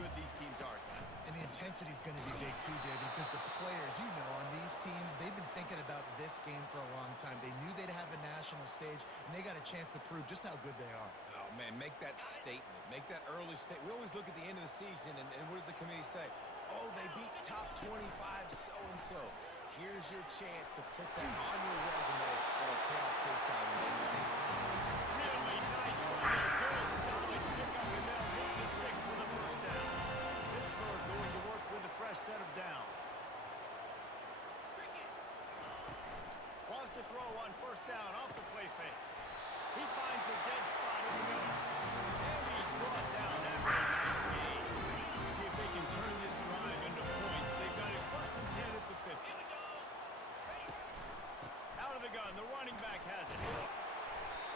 good these teams are, guys. And the intensity is going to be big too, David, because the players, on these teams, they've been thinking about this game for a long time. They knew they'd have a national stage, and they got a chance to prove just how good they are. Oh, man, make that statement. Make that early statement. We always look at the end of the season, and what does the committee say? Oh, they beat top 25 so-and-so. Here's your chance to put that on your resume. That'll pay off big time in the end of the season. Really nice one there. Good, solid pickup, and they'll move the sticks for the first down. Pittsburgh going to work with a fresh set of downs. Wants to throw on first down off the play fake. He finds a dead spot in the middle. And he's brought down after a nice game. See if they can turn this drive into points. They've got it first and 10 at the 50. Out of the gun, the running back has it.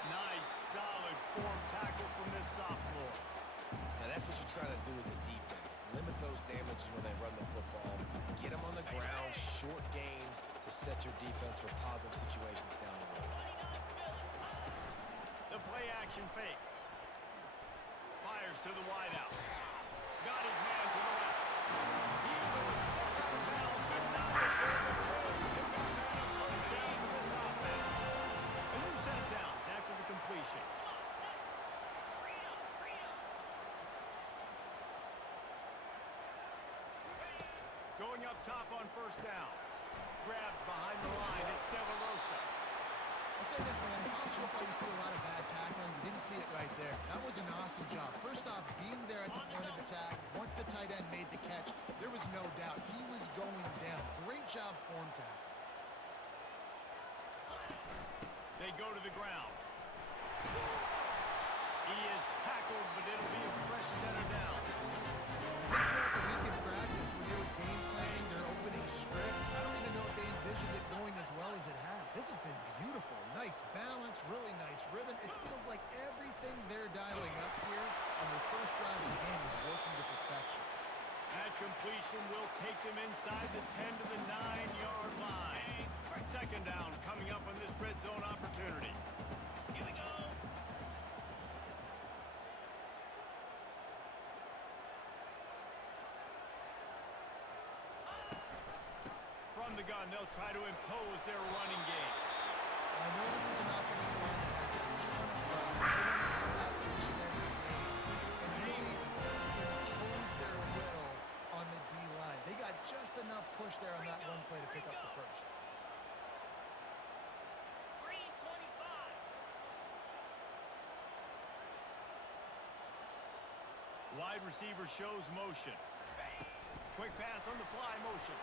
Nice, solid form tackle from this sophomore. Now, that's what you're trying to do as a defense. Limit those damages when they run the football. Get them on the ground, short gains to set your defense for positive situations down the road. The play action fake. Fires to the wideout. Got his man to the left. He will step out of bounds, but not before the ball. Pick up man on first down for this offense. A new set of downs after the completion. Going up top on first down. Grabbed behind the line. It's De La Rosa. I'll say this, man. In college football, you see a lot of bad tackling. You didn't see it right there. That was an awesome job. First off, being there at the point of attack, once the tight end made the catch, there was no doubt he was going down. Great job form tackle. They go to the ground. He is tackled, but it'll be a fresh set of downs. I feel like a week in practice when they were game planning their opening script. I don't even know if they envisioned it going as well as it has. This has been beautiful. Nice balance, really nice rhythm. It feels like everything they're dialing up here on their first drive of the game is working to perfection. That completion will take them inside the 10 to the 9-yard line. Second down coming up on this red zone opportunity. Here we go. From the gun, they'll try to impose their running game. I know this is an offensive line that has a ton of problems. They want to come out each and every game and really impose their will on the D-line. They got just enough push there on that one play to pick up the first. Wide receiver shows motion. Quick pass on the fly motion.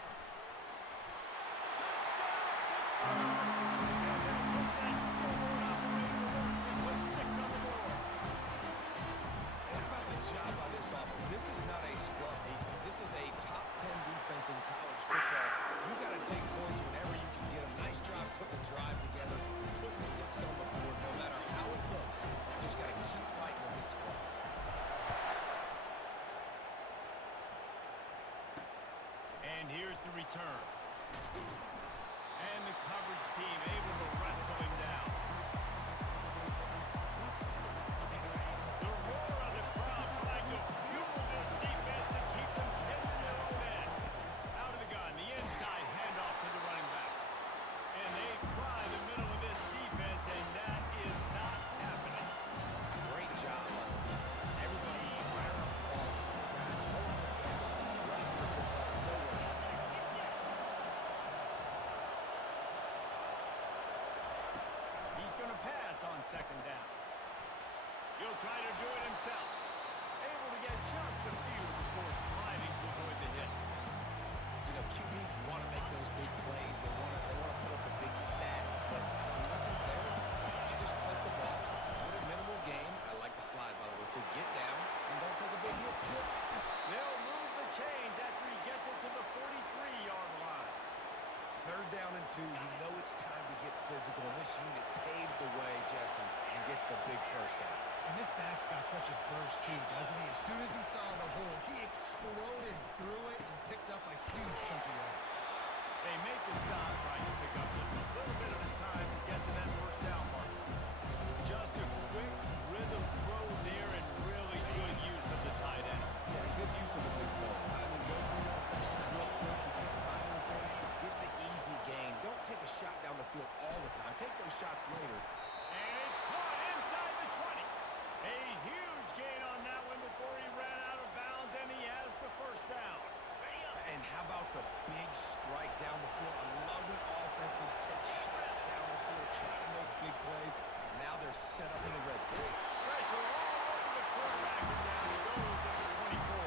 Job by this offense. This is not a scrub defense. This is a top 10 defense in college football. You got to take points whenever you can get them. Nice job putting the drive together, putting 6 on the board, no matter how it looks. You just got to keep fighting with this squad. And here's the return. And the coverage team able to wrestle him down. Second down. He'll try to do it himself. Able to get just a few before sliding to avoid the hits. You know, QBs want to make those big plays. They want to put up the big stats, but when nothing's there, sometimes you just take the ball. Get a minimal gain. I like the slide, by the way, too. Get down and don't take a big hit. They'll move the chains after he gets it to the 43-yard line. Third down and 2, you know it's time to get physical, and this unit paves the way, Jesse, and gets the big first down. And this back's got such a burst, too, doesn't he? As soon as he saw the hole, he exploded through it and picked up a huge chunk of yards. They make the stop, trying to pick up just a little bit at a time to get to that first down mark. Just a quick rhythm throw there and really good use of the tight end. Yeah, good use of all the time. Take those shots later. And it's caught inside the 20. A huge gain on that one before he ran out of bounds, and he has the first down. And how about the big strike down the field? I love when offenses take shots down the field, try to make big plays. Now they're set up in the red zone. Pressure all over the quarterback, and down he goes at the 24.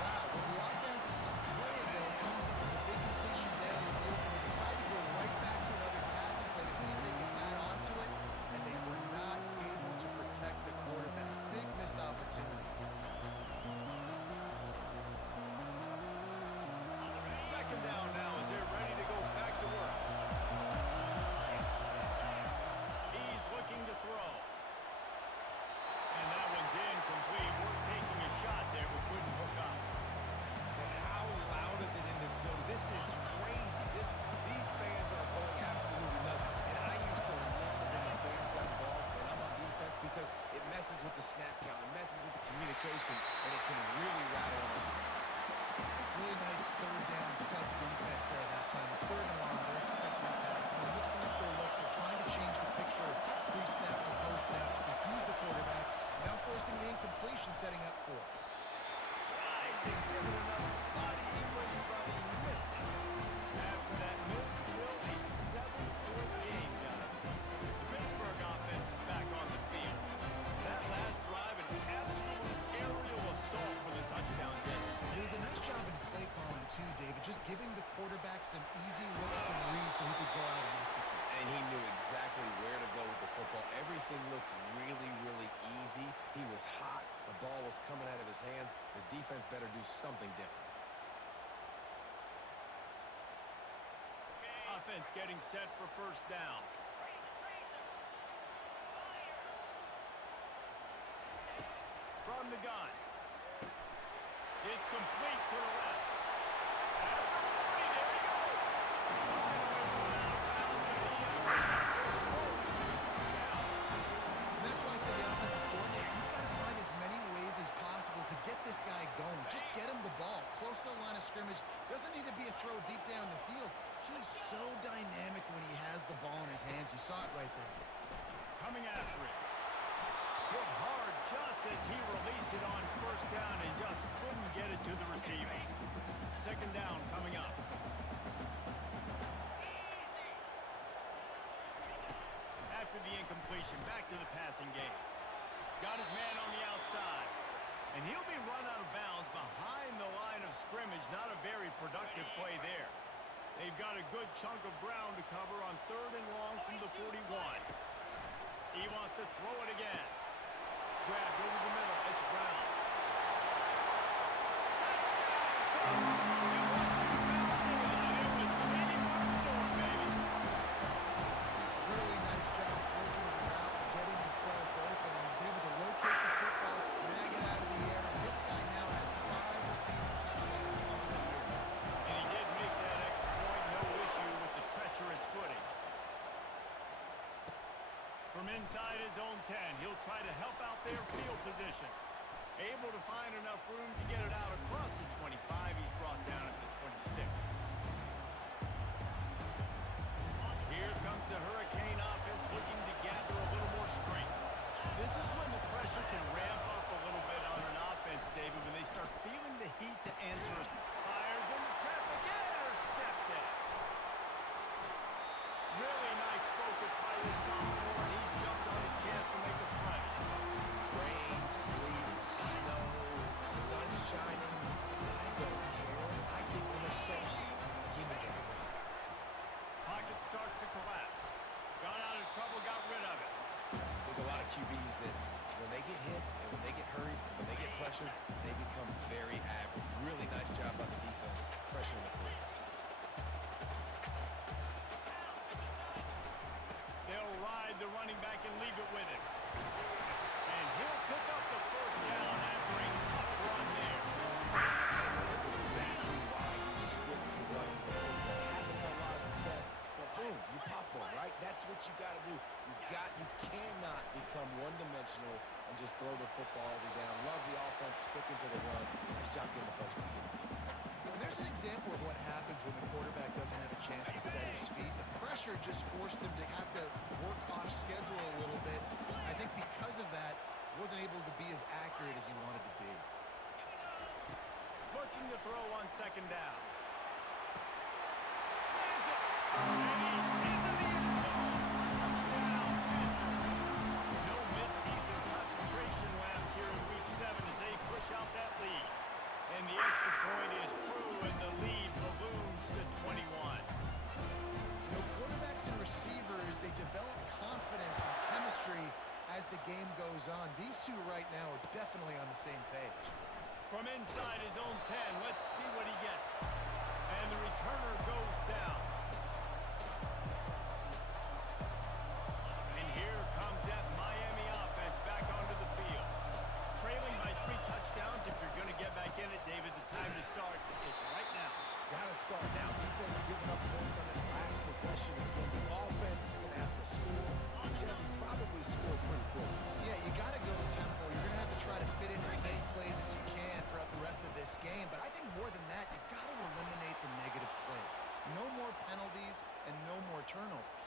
Wow, when the offense a play ago comes up with a big completion down the field, and they decide to go right back to another passing play to see if they can add on to it, and they were not able to protect the quarterback. Big missed opportunity. Second down now as they're ready to go back to work. He's looking to throw. And that one's incomplete. We're taking a shot there, but couldn't hook up. And how loud is it in this building? This is crazy. These fans are going absolutely nuts. And I used to love when the fans got involved and I'm on defense because it messes with the snap count. It messes with the communication, and it can really rattle on offense. Really nice third down sub defense there that time. It's third and long. They're expecting pass. They're mixing up their looks. They're trying to change the picture pre-snap and post-snap to confuse the quarterback. Now forcing the incompletion, setting up fourth. Tried to give it enough body English, but he missed it. After that miss, still a 7-point game, guys. The Pittsburgh offense is back on the field. That last drive, an absolute aerial assault for the touchdown, Jesse. It was a nice job in play calling too, David, just giving the quarterback some easy looks and reads so he could go out and execute. And he knew exactly where to go with the football. Everything looked really, really easy. He was hot. The ball was coming out of his hands. The defense better do something different. Offense getting set for first down. From the gun. It's complete to the left. At the 40, there he goes. Finally run out of bounds, but he has his first forward down. And that's why for the offensive coordinator, you've got to find as many ways as possible to get this guy going. Just get him the ball close to the line of scrimmage. Doesn't need to be a throw deep down the field. He's so dynamic when he has the ball in his hands. You saw it right there. Coming after it. Hit hard just as he released it on first down and just couldn't get it to the receiver. Second down coming up. After the incompletion, back to the passing game. Got his man on the outside. And he'll be run out of bounds behind the line of scrimmage. Not a very productive play there. They've got a good chunk of ground to cover on third and long from the 41. He wants to throw it again. Grabbed over the middle. It's Brown. Touchdown! And once he found the line, it was cleaning on the board, baby. Really nice job working the route, getting himself open. He was able to locate the football, snag it out of the air, and this guy now has 5 receiving touchdowns on the year. And he did make that extra point, no issue with the treacherous footing. From inside his own 10, he'll try to help out their field position. Able to find enough room to get it out across the 25. He's brought down at the 26. Here comes the Hurricane offense looking to gather a little more strength. This is when the pressure can ramp up a little bit on an offense, David, when they start feeling the heat to answer. Fires into traffic, intercepted. Really nice focus by this sophomore, and he jumped on his chance to make a play. Rain, sleet, snow, sun shining. I don't care. I get interceptions. Give me that rock. Pocket starts to collapse. Got out of trouble, got rid of it. There's a lot of QBs that when they get hit and when they get hurried and when they get pressured, they become very average. Really nice job by the defense, pressuring the quarterback. They'll ride the running back and leave it with him. And he'll pick up the first down after a tough run there. And that's exactly why you stick to running the football. Haven't had a lot of success, but boom, you pop one, right? That's what you got to do. You cannot become one-dimensional and just throw the football every down. Love the offense, sticking to the run. Nice job getting the first down. there's an example of what happens when the quarterback doesn't have a chance to set his feet. The pressure just forced him to have to work off schedule a little bit. I think because of that, wasn't able to be as accurate as he wanted to be. Looking to throw on second down. Slams it. And he's into the end zone. Touchdown, Panthers. No midseason concentration lapse here in Week 7 as they push out that lead. And the extra point is true, and the lead balloons to 21. You know, quarterbacks and receivers, they develop confidence and chemistry as the game goes on. These two right now are definitely on the same page. From inside his own 10, let's see what he gets. And the returner goes down. And here comes that Miami offense back onto the field. Trailing by 3 touchdowns. If you're going to get back in it, David, the time to start is right now. Gotta start now. Defense giving up points on that last possession. Again, the offense is going to have to score. Jesse probably scored pretty quick. Yeah, you got to go tempo. You're going to have to try to fit in as many plays as you can throughout the rest of this game. But I think more than that, you got to eliminate the negative plays. No more penalties and no more turnovers.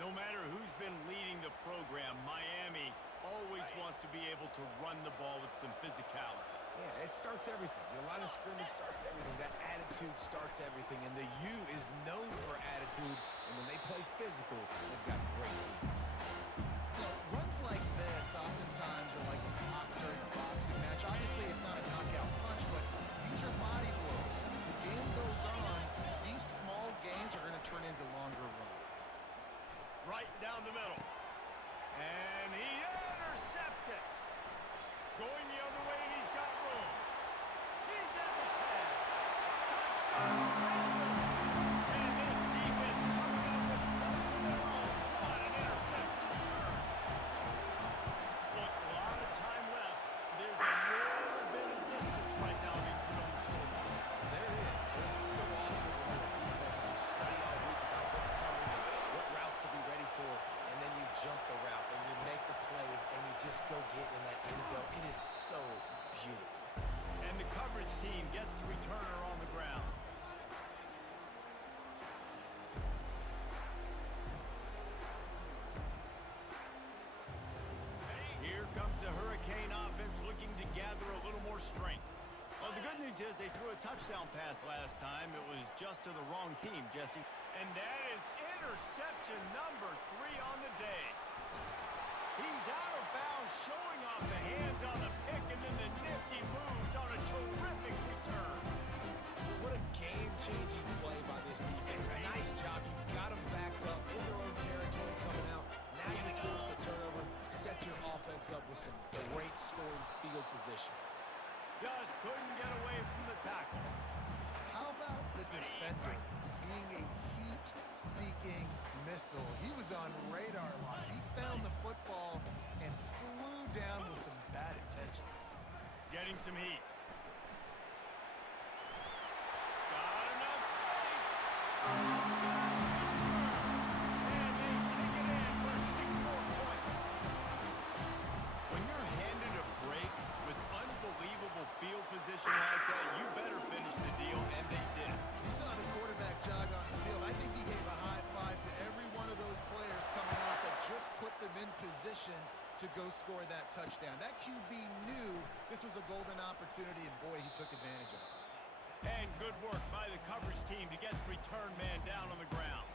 No matter who's been leading the program, Miami always wants to be able to run the ball with some physicality. Yeah, it starts everything. The line of scrimmage starts everything. That attitude starts everything. And the U is known for attitude. And when they play physical, they've got great teams. You know, runs like this oftentimes are like a boxer in a boxing match. Obviously, it's not a knockout punch, but these are body blows. And as the game goes on, these small gains are going to turn into longer runs. Right down the middle. And he intercepts it. Going the other way, and he's got room. He's at the 10. Touchdown, Panthers. And this defense coming up with points of their own. What an interception return. Look, a lot of time left. There's a little bit of distance right now being put on the scoreboard. There is. It's so awesome when you're a defense and you study all week about what's coming and what routes to be ready for, and then you jump the route and you make the plays and you just go get in that end zone. It is so beautiful. And the coverage team gets the returner on the ground. Here comes the Hurricane offense looking to gather a little more strength. Well, the good news is they threw a touchdown pass last time. It was just to the wrong team, Jesse. And that is interception number 3 on the day. He's out of bounds, showing off the hands on the pick, and then the nifty moves on a terrific return. What a game-changing play by this defense. Nice job. You got them backed up in their own territory coming out. Now you force the turnover, set your offense up with some great scoring field position. Just couldn't get away from the tackle. How about the defender being a heat-seeking missile? He was on radar lock. He found the football and flew down with some bad intentions. Getting some heat. Got enough space. Touchdown, Pittsburgh. And they take it in for 6 more points. When you're handed a break with unbelievable field position like that, you better finish the deal, and they did. You saw the quarterback jog on the field. I think he gave a high five to every one of those players coming off that just put them in position to go score that touchdown. That QB knew this was a golden opportunity, and boy, he took advantage of it. And good work by the coverage team to get the return man down on the ground.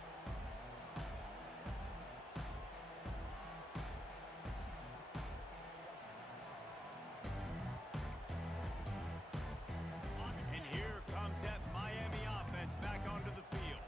And here comes that Miami offense back onto the field.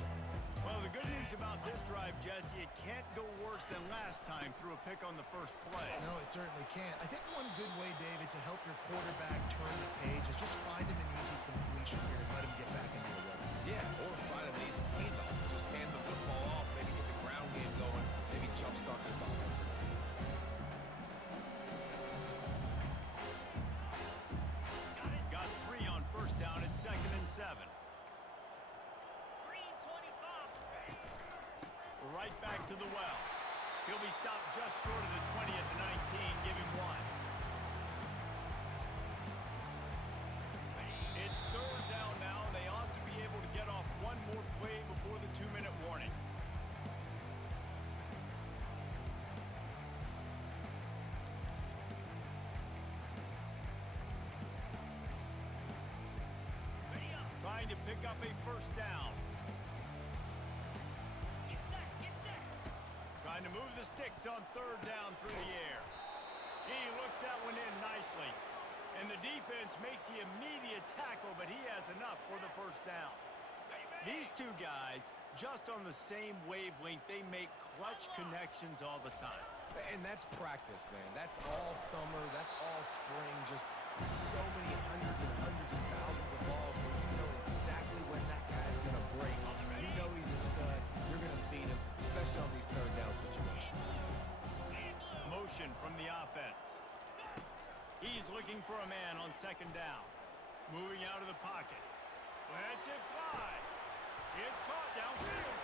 Well, the good news about this drive, Jesse, it can't go worse than last time through a pick on the first play. No, it certainly can't. I think one good way, David, to help your quarterback turn the page is just find him an easy completion here and let him get back into a rhythm. Yeah, or find an easy handoff. Just hand the football off, maybe get the ground game going, maybe jumpstart this offensive line. Got 3 on first down at 2nd and 7. Right back to the well. He'll be stopped just short of the 20 at the 19. Give him 1. It's 3rd down now. They play before the 2-minute warning. Trying to pick up a first down. Get set, get set. Trying to move the sticks on 3rd down through the air. He looks that one in nicely. And the defense makes the immediate tackle, but he has enough for the first down. These two guys, just on the same wavelength, they make clutch connections all the time. And that's practice, man. That's all summer. That's all spring. Just so many hundreds and thousands of balls where you know exactly when that guy's going to break. You know he's a stud. You're going to feed him, especially on these 3rd down situations. Motion from the offense. He's looking for a man on 2nd down. Moving out of the pocket. Lets it fly. It's caught downfield.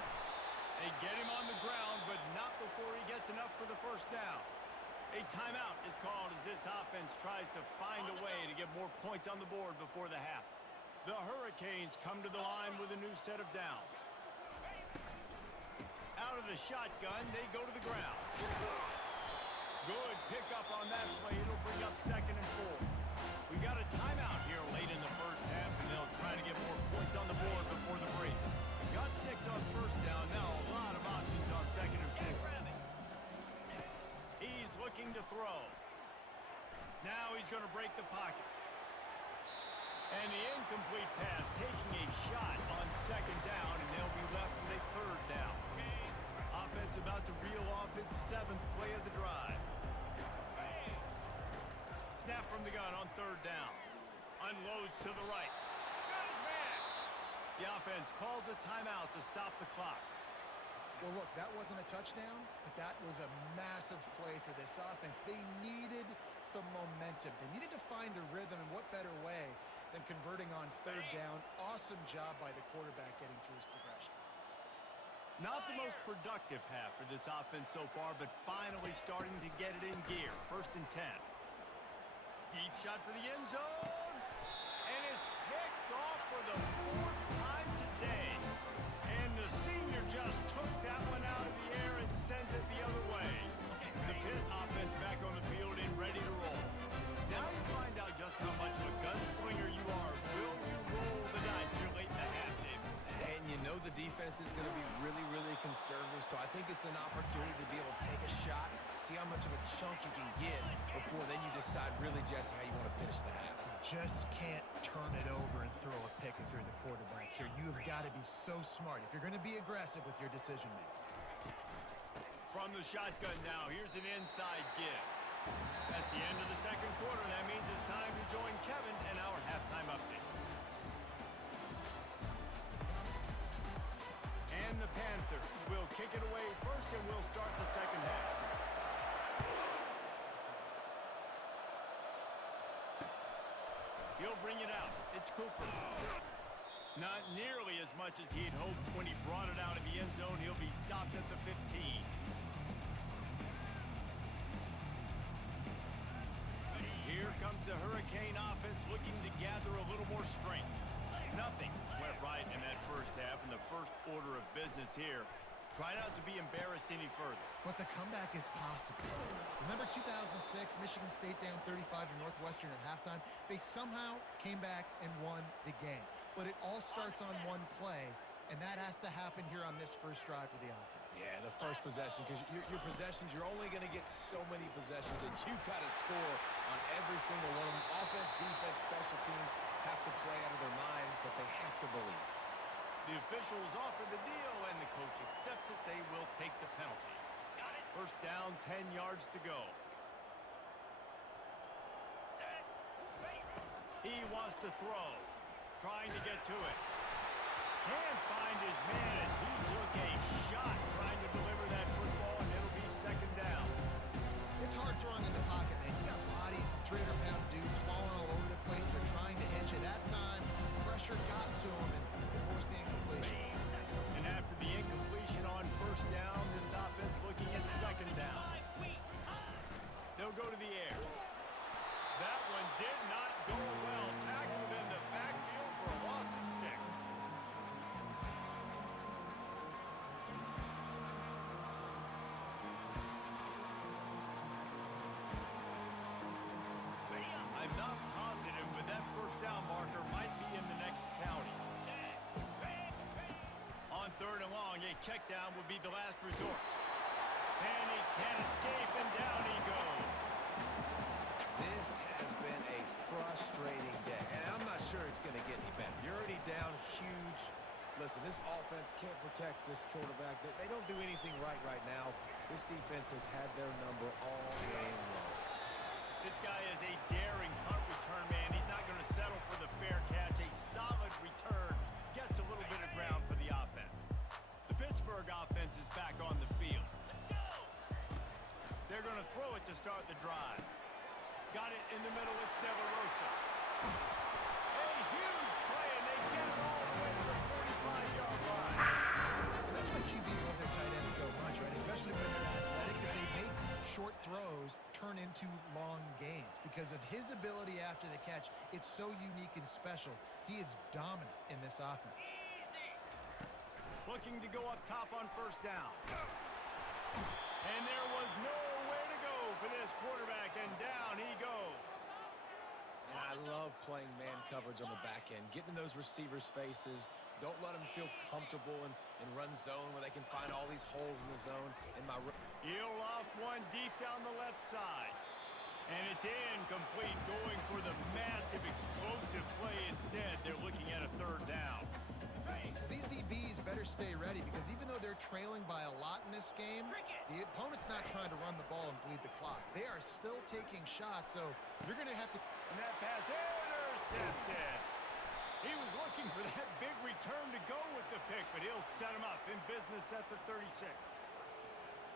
They get him on the ground, but not before he gets enough for the first down. A timeout is called as this offense tries to find a way to get more points on the board before the half. The Hurricanes come to the line with a new set of downs. Out of the shotgun, they go to the ground. Good pickup on that play. It'll bring up 2nd and 4. We got a timeout here late in the first half, and they'll try to get more points on the board before the break. Got 6 on 1st down. Now a lot of options on 2nd and 4. He's looking to throw. Now he's going to break the pocket. And the incomplete pass taking a shot on 2nd down, and they'll be left with a 3rd down. Offense about to reel off its 7th play of the drive. Snap from the gun on 3rd down. Unloads to the right. Got his man. The offense calls a timeout to stop the clock. Well, look, that wasn't a touchdown, but that was a massive play for this offense. They needed some momentum. They needed to find a rhythm, and what better way than converting on 3rd down. Awesome job by the quarterback getting through his progression. Not the most productive half for this offense so far, but finally starting to get it in gear. 1st and 10. Deep shot for the end zone. And it's picked off for the 4th time today. And the senior just took that one out of the air and sent it the other way. The Pitt offense back on the field and ready to roll. Now you find out just how much of a gunslinger you are. Will you roll the dice here late in the half, Dave? And you know the defense is going to be really, really conservative, so I think it's an opportunity to be able to take a shot, see how much of a chunk you can get before then you decide really, Jesse, how you want to finish the half. Just can't turn it over and throw a pick if you're the quarterback here. You've got to be so smart if you're going to be aggressive with your decision making. From the shotgun now, here's an inside give. That's the end of the 2nd quarter. That means it's time to join Kevin and our halftime update. And the Panthers will kick it away first, and we'll start the 2nd half. He'll bring it out. It's Cooper. Not nearly as much as he'd hoped when he brought it out of the end zone. He'll be stopped at the 15. Here comes the Hurricane offense looking to gather a little more strength. Nothing went right in that first half, and the first order of business here. Try not to be embarrassed any further. But the comeback is possible. Remember 2006, Michigan State down 35 to Northwestern at halftime? They somehow came back and won the game. But it all starts on one play, and that has to happen here on this first drive for the offense. Yeah, the first possession, because your possessions, you're only going to get so many possessions, and you've got to score on every single one of them. Offense, defense, special teams have to play out of their mind, but they have to believe. The officials offer the deal, and the coach accepts it. They will take the penalty. First down, 10 yards to go. He wants to throw, trying to get to it. Can't find his man as he took a shot trying to deliver that football, and it'll be 2nd down. It's hard throwing in the pocket, man. You got bodies and 300-pound dudes falling all over the place. They're trying to hit you. That time, pressure got to him and forced the incompletion. And after the incompletion on first down, this offense looking at 2nd down. They'll go to the air. That one did not go well. Tackled in the backfield for a loss of 6. On 3rd and long, a check down would be the last resort. And he can't escape, and down he goes. This has been a frustrating day, and I'm not sure it's going to get any better. You're already down huge. Listen, this offense can't protect this quarterback. They don't do anything right now. This defense has had their number all game long. This guy is a daring punt return man. He's not going to settle for the fair catch. A solid return gets a little bit of ground for the offense. The Pittsburgh offense is back on the field. They're going to throw it to start the drive. Got it in the middle. It's De La Rosa. A huge play, and they get it all the way to the 45-yard line. And that's why QBs love their tight ends so much, right? Especially when they're athletic, because they make short throws turn into long gains. Because of his ability after the catch, it's so unique and special. He is dominant in this offense. Looking to go up top on 1st down. And there was nowhere to go for this quarterback, and down he goes. And I love playing man coverage on the back end, getting in those receivers' faces. Don't let them feel comfortable and run zone where they can find all these holes in the zone. He'll off one deep down the left side. And it's incomplete, going for the massive explosive play instead. They're looking at a 3rd down. These DBs better stay ready, because even though they're trailing by a lot in this game, the opponent's not trying to run the ball and bleed the clock. They are still taking shots, so you're going to have to... And that pass intercepted. He was looking for that big return to go with the pick, but he'll set him up in business at the 36.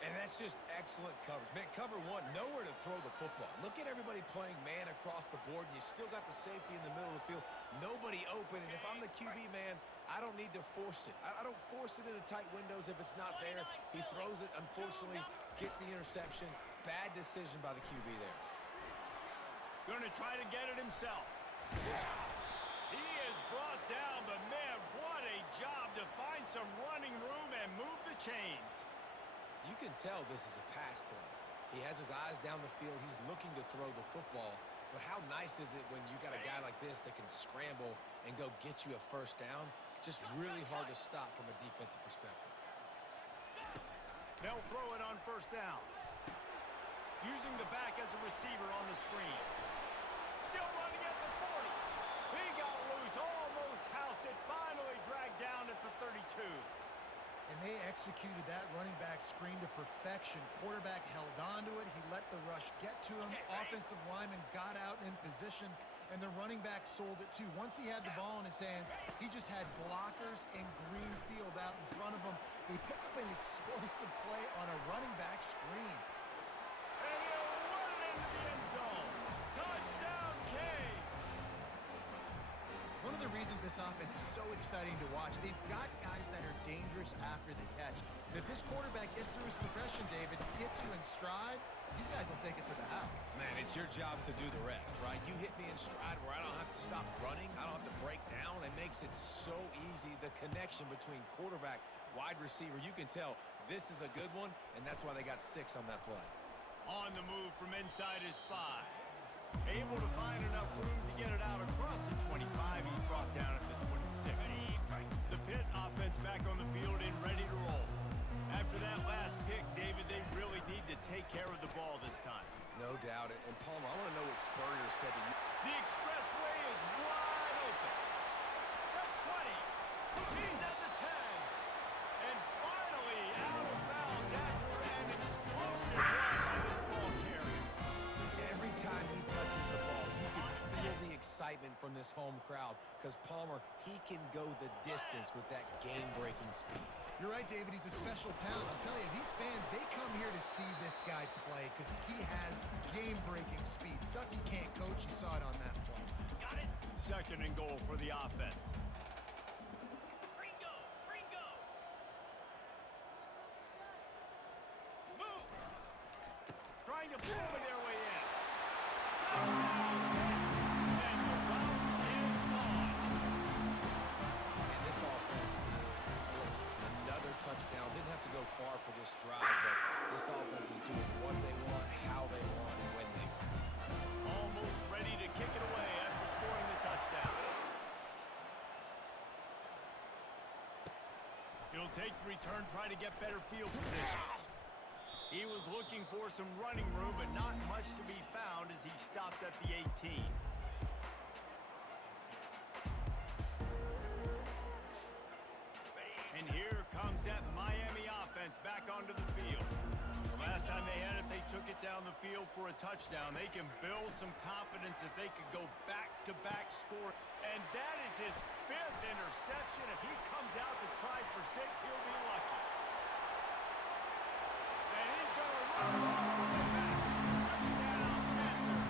And that's just excellent coverage. Man, cover one, nowhere to throw the football. Look at everybody playing man across the board, and you still got the safety in the middle of the field. Nobody open, and if I'm the QB, man, I don't need to force it. I don't force it into tight windows if it's not there. He throws it, unfortunately, gets the interception. Bad decision by the QB there. Going to try to get it himself. He is brought down, but man, what a job to find some running room and move the chains. You can tell this is a pass play. He has his eyes down the field. He's looking to throw the football. But how nice is it when you got a guy like this that can scramble and go get you a 1st down? Just really hard to stop from a defensive perspective. They'll throw it on 1st down. Using the back as a receiver on the screen. Still running at the 40. He got loose, almost housed it, finally dragged down at the 32. And they executed that running back screen to perfection. Quarterback held onto it. He let the rush get to him. Offensive lineman got out in position, and the running back sold it too. Once he had the ball in his hands, he just had blockers and green field out in front of him. They pick up an explosive play on a running back screen. And he'll run it into the end zone. Touchdown, Kane. One of the reasons this offense is so exciting to watch, they've got guys that are dangerous after the catch. And if this quarterback gets through his progression, David, hits you in stride, these guys will take it to the house. Man, it's your job to do the rest, right? You hit me in stride where I don't have to stop running. I don't have to break down. It makes it so easy. The connection between quarterback, wide receiver, you can tell this is a good one, and that's why they got 6 on that play. On the move from inside his 5. Able to find enough room to get it out across the 25. He's brought down at the 26. The Pitt offense back on the field and ready to roll. After that last pick, David, they really need to take care of the ball this time. No doubt. And Palmer, I want to know what Spurrier said to you. The expressway is wide open. The 20. He's at the 10. And finally out of bounds after an explosive run by this ball carrier. Every time he touches the ball, you can feel the excitement from this home crowd, because Palmer, he can go the distance with that game-breaking speed. You're right, David. He's a special talent. I'll tell you, these fans, they come here to see this guy play because he has game-breaking speed. Stuff he can't coach. You saw it on that play. Got it. 2nd and goal for the offense. Ringo! Move! Trying to blow their way in. Touchdown! And the route is on. And this offense is clicking. Another touchdown. Didn't have to go far for this drive, but this offense is doing what they want, how they want, when they want. Almost ready to kick it away after scoring the touchdown. He'll He'll take the return, try to get better field position. He was looking for some running room, but not much to be found as he stopped at the 18. And here comes that Miami offense back onto the field. The last time they had it, they took it down the field for a touchdown. They can build some confidence that they could go back-to-back score. And that is his 5th interception. If he comes out to try for 6, he'll be lucky. And he's going to run it all the way back. Touchdown, Panther.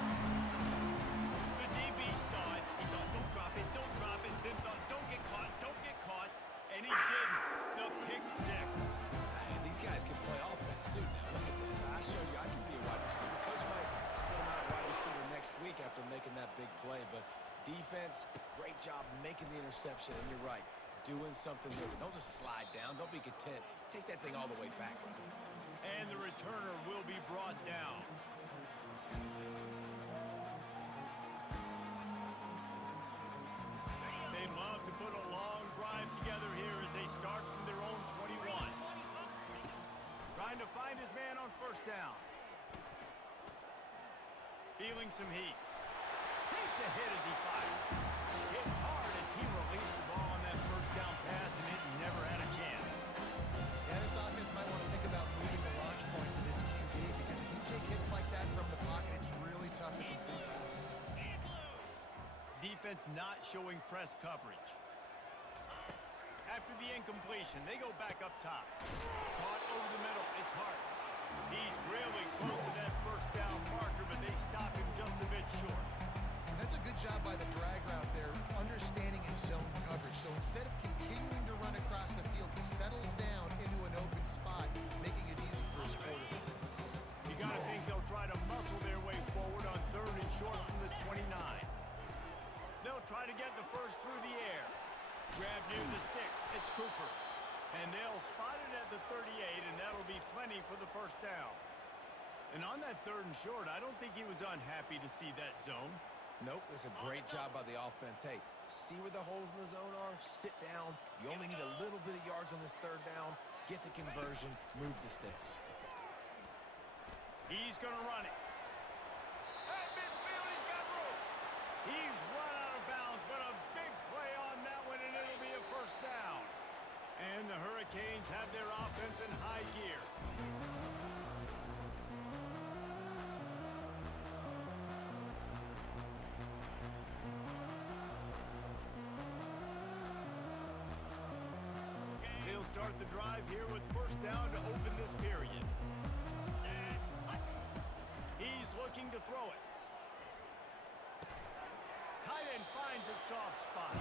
The DB saw it. He thought, don't drop it, don't drop it. Then thought, don't get caught, don't get caught. And he didn't. The pick 6. And these guys can play offense, too. Now, look at this. I showed you I can be a wide receiver. Coach might split him out at wide receiver next week after making that big play. But defense, great job making the interception. And you're right, doing something with it. Don't just slide down. Don't be content. Take that thing all the way back, brother. And the returner will be brought down. They love to put a long drive together here as they start from their own 21. Trying to find his man on first down. Feeling some heat. Takes a hit as he fires. Hit hard as he released the ball on that first down pass, and it never had a chance. Yeah, this offense might want to think about moving the launch point for this QB because if you take hits like that from the pocket, it's really tough to complete passes. Defense not showing press coverage. After the incompletion, they go back up top. Caught over the middle, it's Hart. He's really close to that first down marker, but they stop him just a bit short. That's a good job by the drag route there, understanding his zone coverage. So instead of continuing to run across the field, he settles down into an open spot, making it easy for his quarterback. You got to think they'll try to muscle their way forward on 3rd and short from the 29. They'll try to get the first through the air. Grab near the sticks. It's Cooper. And they'll spot it at the 38, and that'll be plenty for the first down. And on that 3rd and short, I don't think he was unhappy to see that zone. Nope, it's a great job by the offense. Hey, see where the holes in the zone are? Sit down. You only need a little bit of yards on this 3rd down. Get the conversion. Move the sticks. He's going to run it. At midfield, he's got room. He's run out of bounds, but a big play on that one, and it'll be a first down. And the Hurricanes have their offense in high gear. They'll start the drive here with first down to open this period. He's looking to throw it. Tight end finds a soft spot.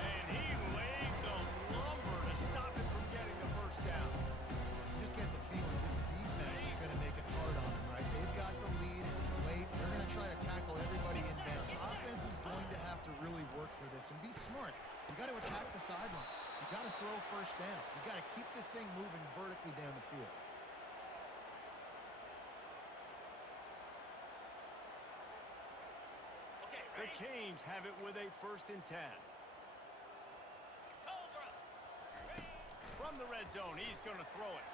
And he laid the lumber to stop it from getting the first down. You just get the feeling this defense is going to make it hard on him, right? They've got the lead. It's late. They're going to try to tackle everybody in bounds. Offense is going to have to really work for this and be smart. You got to attack the sidelines. You got to throw first downs. You got to keep this thing moving vertically down the field. The Canes have it with a 1st and 10. From the red zone, he's going to throw it.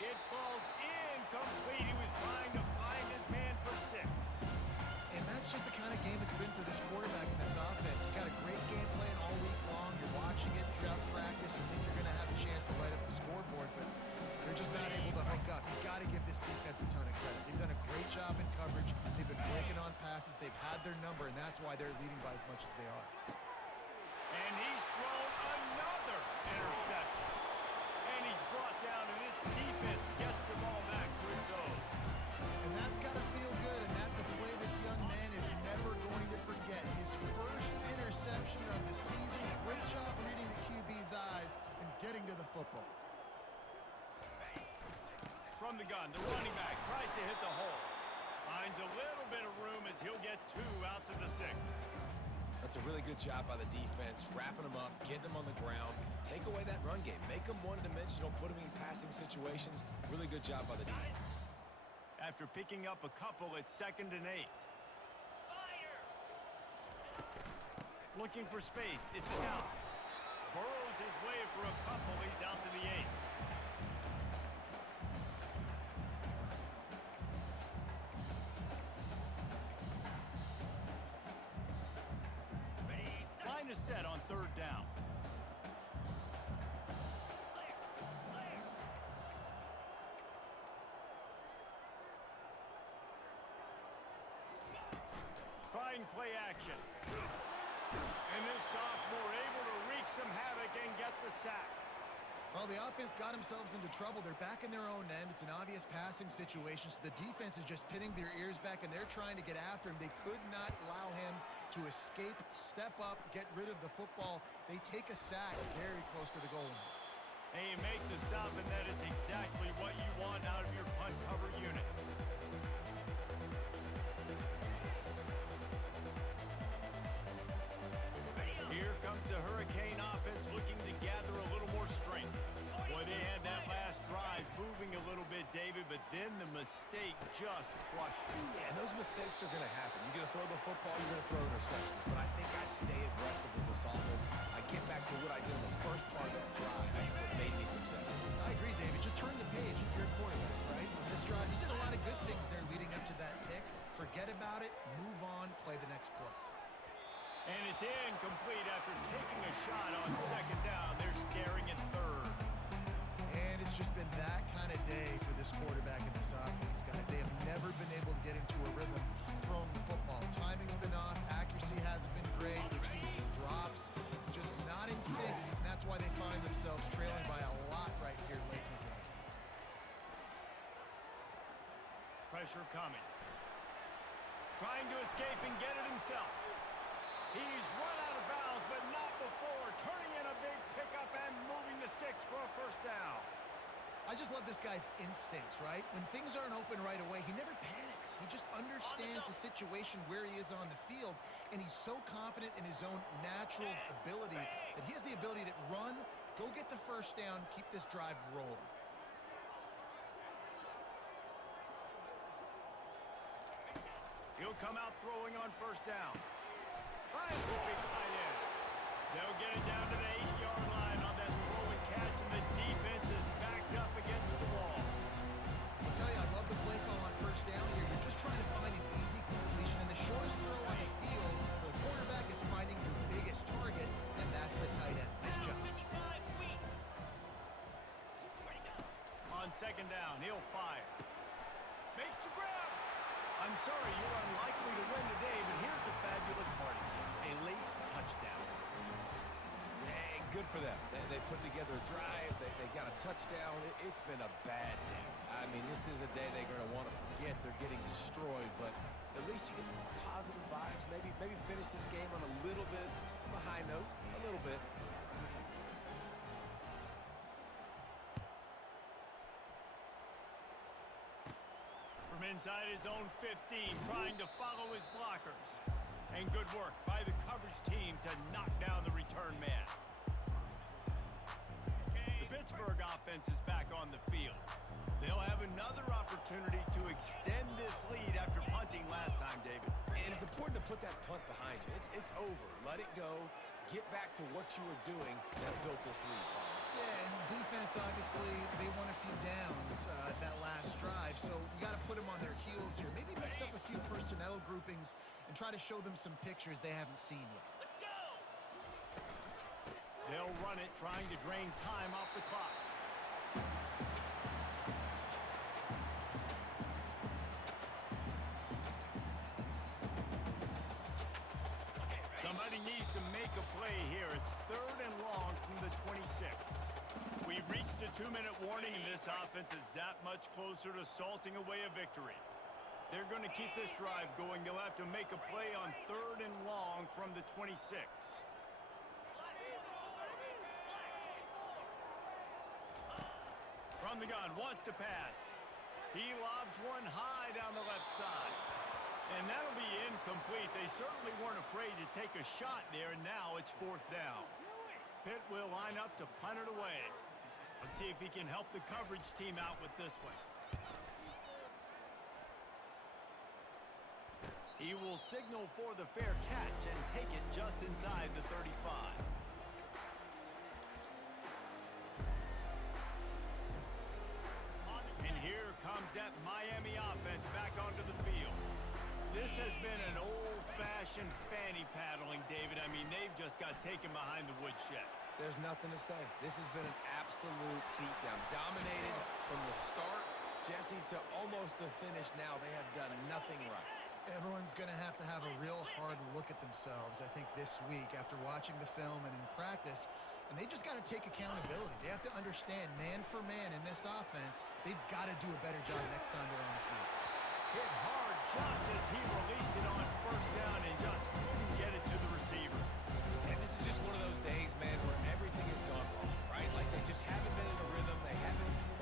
It falls incomplete. He was trying to find his man for 6. And that's just the kind of game it's been for this quarterback in this offense. You got a great game plan all week long. You're watching it throughout practice. You think you're going to have a chance to light up the scoreboard, but they're just not able to hook up. You got to give this defense a ton of credit. They've done a great job in coverage. They've been breaking on passes. They've had their number, and that's why they're leading by as much as they are. And he's thrown another interception. And he's brought down, and this defense gets the ball back to its own. And that's got to feel good, and that's a play this young man is never going to forget. His first interception of the season. Great job reading the QB's eyes and getting to the football. From the gun, the running back tries to hit the hole. Finds a little bit of room as he'll get 2 out to the 6. That's a really good job by the defense, wrapping them up, getting them on the ground. Take away that run game. Make them one-dimensional, put them in passing situations. Really good job by the defense. After picking up a couple, it's 2nd and 8. Looking for space. It's Scout. Burrows his way for a couple. He's out to the 8. Line is set on 3rd down. Trying play action. And this sophomore able to wreak some havoc and get the sack. Well, the offense got themselves into trouble. They're back in their own end. It's an obvious passing situation, so the defense is just pinning their ears back, and they're trying to get after him. They could not allow him to escape, step up, get rid of the football. They take a sack very close to the goal line. And you make the stop, and that is exactly what you want out of your punt cover unit. Here comes the Hurricane offense looking to gather a little more strength. Boy, they had that last drive moving a little bit, David, but then the mistake just crushed them. Yeah, and those mistakes are going to happen. You're going to throw the football, you're going to throw interceptions. But I think I stay aggressive with this offense. I get back to what I did in the first part of that drive that made me successful. I agree, David. Just turn the page if you're a quarterback, right? On this drive, you did a lot of good things there leading up to that pick. Forget about it, move on, play the next play. And it's incomplete after taking a shot on 2nd down. They're staring at 3rd. And it's just been that kind of day for this quarterback and this offense, guys. They have never been able to get into a rhythm throwing the football. Timing's been off. Accuracy hasn't been great. We've seen some drops. Just not in sync. And that's why they find themselves trailing by a lot right here late in the game. Pressure coming. Trying to escape and get it himself. He's run out of bounds, but not before. Turning in a big pickup and moving the sticks for a 1st down. I just love this guy's instincts, right? When things aren't open right away, he never panics. He just understands the situation where he is on the field, and he's so confident in his own natural ability that he has the ability to run, go get the 1st down, keep this drive rolling. He'll come out throwing on 1st down. Finds the big tight end. They'll get it down to the 8-yard line on that throw and catch, and the defense is backed up against the wall. I'll tell you, I love the play call on 1st down here. You're just trying to find an easy completion, and the shortest throw on the field for the quarterback is finding your biggest target, and that's the tight end. Nice job. On 2nd down, he'll fire. Makes the grab. I'm sorry, you're unlikely to win today, but here's a fabulous party. A late touchdown. Hey, good for them. They put together a drive. They got a touchdown. It's been a bad day. I mean, this is a day they're going to want to forget. They're getting destroyed, but at least you get some positive vibes. Maybe finish this game on a little bit of a high note. A little bit. From inside his own 15, trying to follow his blockers. And good work by the coverage team to knock down the return man. The Pittsburgh offense is back on the field. They'll have another opportunity to extend this lead after punting last time, David. And it's important to put that punt behind you. It's over. Let it go. Get back to what you were doing that built this lead, Paul. Yeah, and defense, obviously, they won a few downs that last drive, so you got to put them on their heels here. Maybe mix up a few personnel groupings and try to show them some pictures they haven't seen yet. Let's go! They'll run it, trying to drain time off the clock. Somebody needs to make a play here. It's 3rd and long from the 26. We've reached the 2-minute warning, and this offense is that much closer to salting away a victory. If they're going to keep this drive going, they'll have to make a play on 3rd and long from the 26. From the gun, wants to pass. He lobs one high down the left side. And that'll be incomplete. They certainly weren't afraid to take a shot there, and now it's 4th down. Pitt will line up to punt it away. Let's see if he can help the coverage team out with this one. He will signal for the fair catch and take it just inside the 35. comes that Miami offense back onto the field. This has been an old-fashioned fanny paddling, David. I mean, they've just got taken behind the woodshed. There's nothing to say. This has been an absolute beatdown. Dominated from the start, Jesse, to almost the finish now. They have done nothing right. Everyone's going to have a real hard look at themselves, I think, this week after watching the film and in practice. And they just got to take accountability. They have to understand, man for man in this offense, they've got to do a better job next time they're on the field. Hit hard just as he released it on first down and just couldn't get it to the receiver. And this is just one of those days, man, where everything has gone wrong, right? Like they just haven't been in a rhythm. They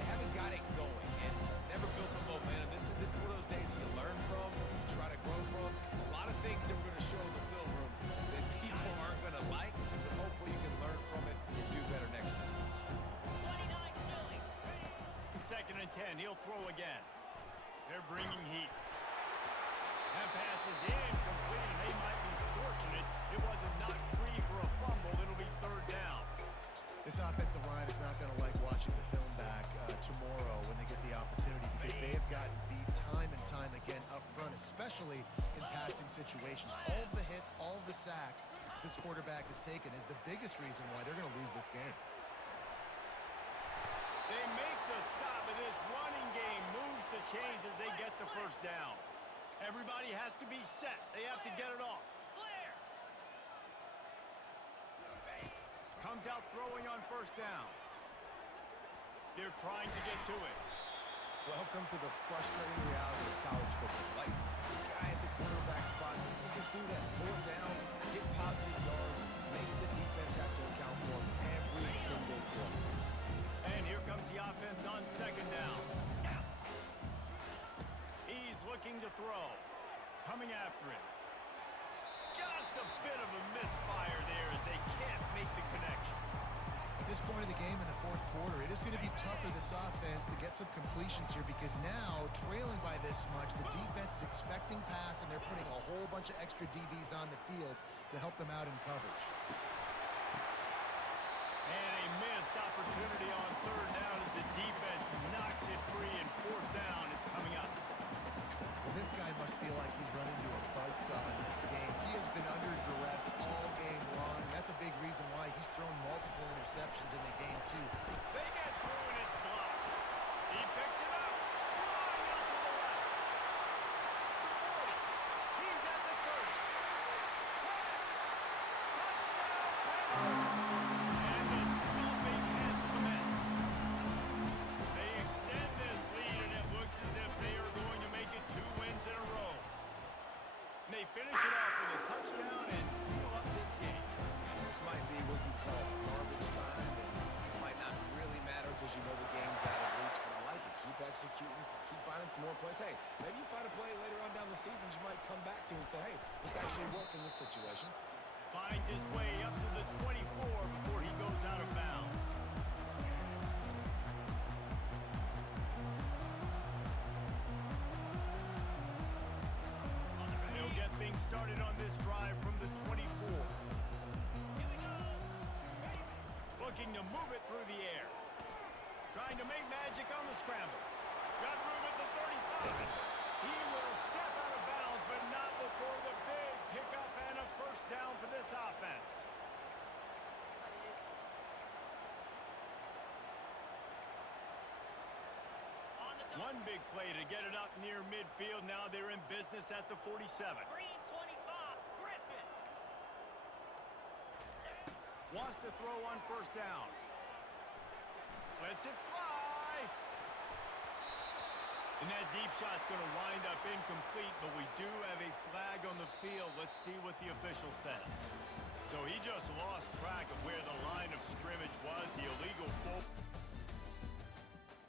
haven't got it going and never built the momentum. This is one of those days that you learn from, you try to grow from. A lot of things that we're going to show in the film room that people aren't going to like, but hopefully you can learn from it and do better next time. 29 Philly. 2nd and 10. He'll throw again. They're bringing heat. That pass is incomplete, and they might be fortunate it wasn't knocked free for a fumble. It'll be 3rd down. This offensive line is not going to like watching the film back tomorrow when they get the opportunity because they have gotten beat time and time again up front, especially in passing situations. All of the hits, all of the sacks this quarterback has taken is the biggest reason why they're going to lose this game. They make the stop, and this running game moves the chains as they get the 1st down. Everybody has to be set. They have to get it off. Clear. Comes out throwing on 1st down. They're trying to get to it. Welcome to the frustrating reality of college football. Like, the guy at the quarterback spot, he just do that. Pull it down, get positive yards, makes the defense have to account for him every single play. And here comes the offense on 2nd down. He's looking to throw. Coming after it. Just a bit of a misfire there as they can't make the connection. At this point of the game in the 4th quarter, it is going to be tough for this offense to get some completions here because now, trailing by this much, the defense is expecting pass and they're putting a whole bunch of extra DBs on the field to help them out in coverage. And a missed opportunity on 3rd down as the defense knocks it free, and 4th down is coming up. Well, this guy must feel like he's run into a buzzsaw in this game. He has been under duress all game long, and that's a big reason why he's thrown multiple interceptions in the game, too. They get through, and it's blocked. He picks it up. Flying out to the left. The 40. He's at the 30. Touchdown, Penguins. And the stumping has commenced. They extend this lead, and it looks as if they are going to make it 2 wins in a row. They finish it off with a touchdown and seal up this game. This might be what you call garbage time, and it might not really matter because you know the game's out of reach, but I like it. Keep executing, keep finding some more plays. Hey, maybe you find a play later on down the season you might come back to and say, hey, this actually worked in this situation. Finds his way up to the 24 before he goes out of bounds. They'll get things started on this drive from the 24. Looking to move it through the air. Trying to make magic on the scramble. Got room at the 35. He will step out of bounds, but not before the big pickup and a 1st down for this offense. One big play to get it up near midfield. Now they're in business at the 47. Green 25. Griffin. Wants to throw on 1st down. Lets it fly. And that deep shot's going to wind up incomplete, but we do have a flag on the field. Let's see what the official says. So he just lost track of where the line of scrimmage was. The illegal full.